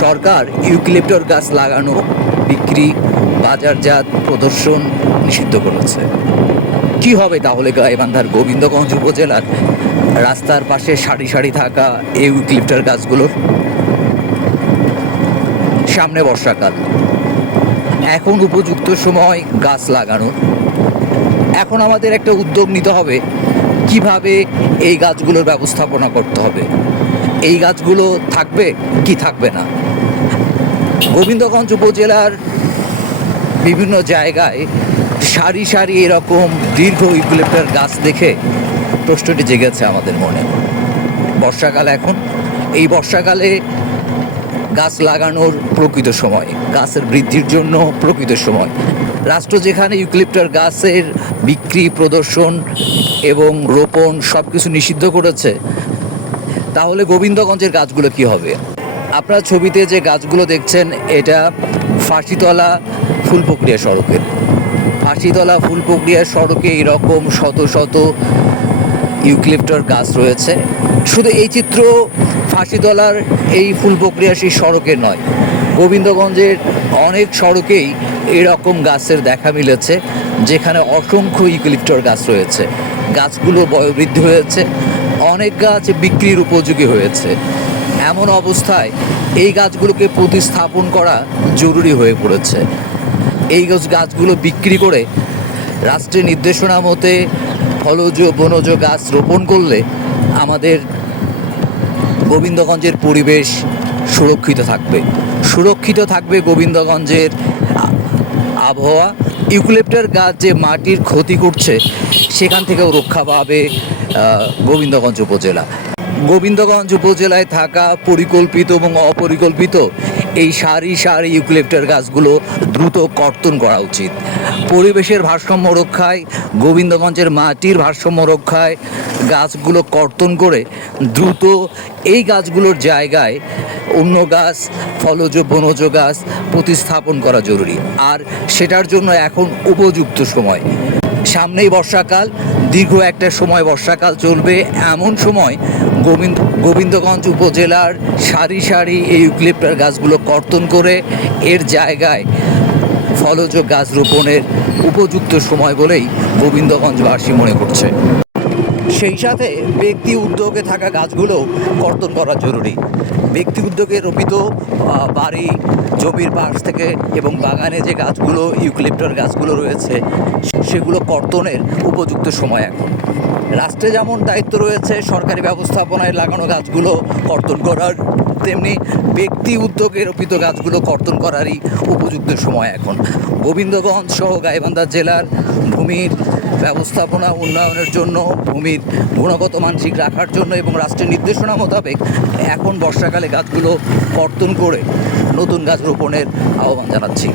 সরকার ইউক্লিপ্টর গাছ লাগানো বিক্রি, বাজারজাত, প্রদর্শন নিষিদ্ধ করেছে। কি হবে তাহলে গাইবান্ধার গোবিন্দগঞ্জ উপজেলার রাস্তার পাশে সারি সারি থাকা এই ইউক্লিপ্টার গাছগুলোর? সামনে বর্ষাকাল। এখন উপযুক্ত সময় গাছ লাগানোর। এখন আমাদের একটা উদ্যোগ নিতে হবে, কীভাবে এই গাছগুলোর ব্যবস্থাপনা করতে হবে। এই গাছগুলো থাকবে কি থাকবে না? গোবিন্দগঞ্জ উপজেলার বিভিন্ন জায়গায় সারি সারি এরকম দীর্ঘ ইউক্লিপ্টার গাছ দেখে প্রশ্নটি জেগেছে আমাদের মনে। বর্ষাকাল এখন। এই বর্ষাকালে গাছ লাগানোর প্রকৃত সময়, গাছের বৃদ্ধির জন্য প্রকৃত সময়। রাষ্ট্র যেখানে ইউক্লিপ্টার গাছের বিক্রি, প্রদর্শন এবং রোপণ সব কিছু নিষিদ্ধ করেছে তাহলে গোবিন্দগঞ্জের গাছগুলো কি হবে? আপনারা ছবিতে যে গাছগুলো দেখছেন, এটা ফাঁসিতলা ফুল প্রক্রিয়া সড়কের ফাঁসিতলা ফুল প্রক্রিয়া সড়কে এরকম শত শত ইউক্লিপ্টার গাছ রয়েছে। শুধু এই চিত্র ফাঁসিতলার এই ফুল প্রক্রিয়া সেই সড়কের নয়, গোবিন্দগঞ্জের অনেক সড়কেই এরকম গাছের দেখা মিলেছে, যেখানে অসংখ্য ইউক্লিপ্টার গাছ রয়েছে। গাছগুলো বয়োবৃদ্ধি হয়েছে অনেক গাছ বিক্রির উপযোগী হয়েছে। এমন অবস্থায় এই গাছগুলোকে প্রতিস্থাপন করা জরুরি হয়ে পড়েছে। এই গাছ গাছগুলো বিক্রি করে রাষ্ট্রের নির্দেশনা মতে ফলজ বনজ গাছ রোপণ করলে আমাদের গোবিন্দগঞ্জের পরিবেশ সুরক্ষিত থাকবে। সুরক্ষিত থাকবে গোবিন্দগঞ্জের আবহাওয়া ইউক্লিপ্টার গাছ যে মাটির ক্ষতি করছে সেখান থেকেও রক্ষা পাবে গোবিন্দগঞ্জ উপজেলা। গোবিন্দগঞ্জ উপজেলায় থাকা পরিকল্পিত এবং অপরিকল্পিত এই সারি সারি ইউক্লিপ্টার গাছগুলো দ্রুত কর্তন করা উচিত। পরিবেশের ভারসাম্য রক্ষায়, গোবিন্দগঞ্জের মাটির ভারসাম্য রক্ষায় গাছগুলো কর্তন করে দ্রুত এই গাছগুলোর জায়গায় অন্য গাছ, ফলজ, বনজ গাছ প্রতিস্থাপন করা জরুরি। আর সেটার জন্য এখন উপযুক্ত সময়। সামনেই বর্ষাকাল, দীর্ঘ একটা সময় বর্ষাকাল চলবে। এমন সময় গোবিন্দ, গোবিন্দগঞ্জ উপজেলার সারি সারি এই ইউক্লিপ্টার গাছগুলো কর্তন করে এর জায়গায় ফলজ গাছ রোপণের উপযুক্ত সময় বলেই গোবিন্দগঞ্জবাসী মনে করছে। সেই সাথে ব্যক্তি উদ্যোগে থাকা গাছগুলো কর্তন করা জরুরি। ব্যক্তি উদ্যোগে রোপিত বাড়ি, জমির পাশ থেকে এবং বাগানে যে গাছগুলো ইউক্লিপ্টার গাছগুলো রয়েছে, সেগুলো কর্তনের উপযুক্ত সময় এখন। রাষ্ট্রে যেমন দায়িত্ব রয়েছে, সরকারি ব্যবস্থাপনায় লাগানো গাছগুলো কর্তন করার তেমনি ব্যক্তি উদ্যোগে রোপিত গাছগুলো কর্তন করারই উপযুক্ত সময় এখন। গোবিন্দগঞ্জ সহ গাইবান্ধা জেলার ভূমির ব্যবস্থাপনা উন্নয়নের জন্য, ভূমির গুণগত মান ঠিক রাখার জন্য এবং রাষ্ট্রের নির্দেশনা মোতাবেক এখন বর্ষাকালে গাছগুলো কর্তন করে নতুন গাছ রোপণের আহ্বান জানাচ্ছি।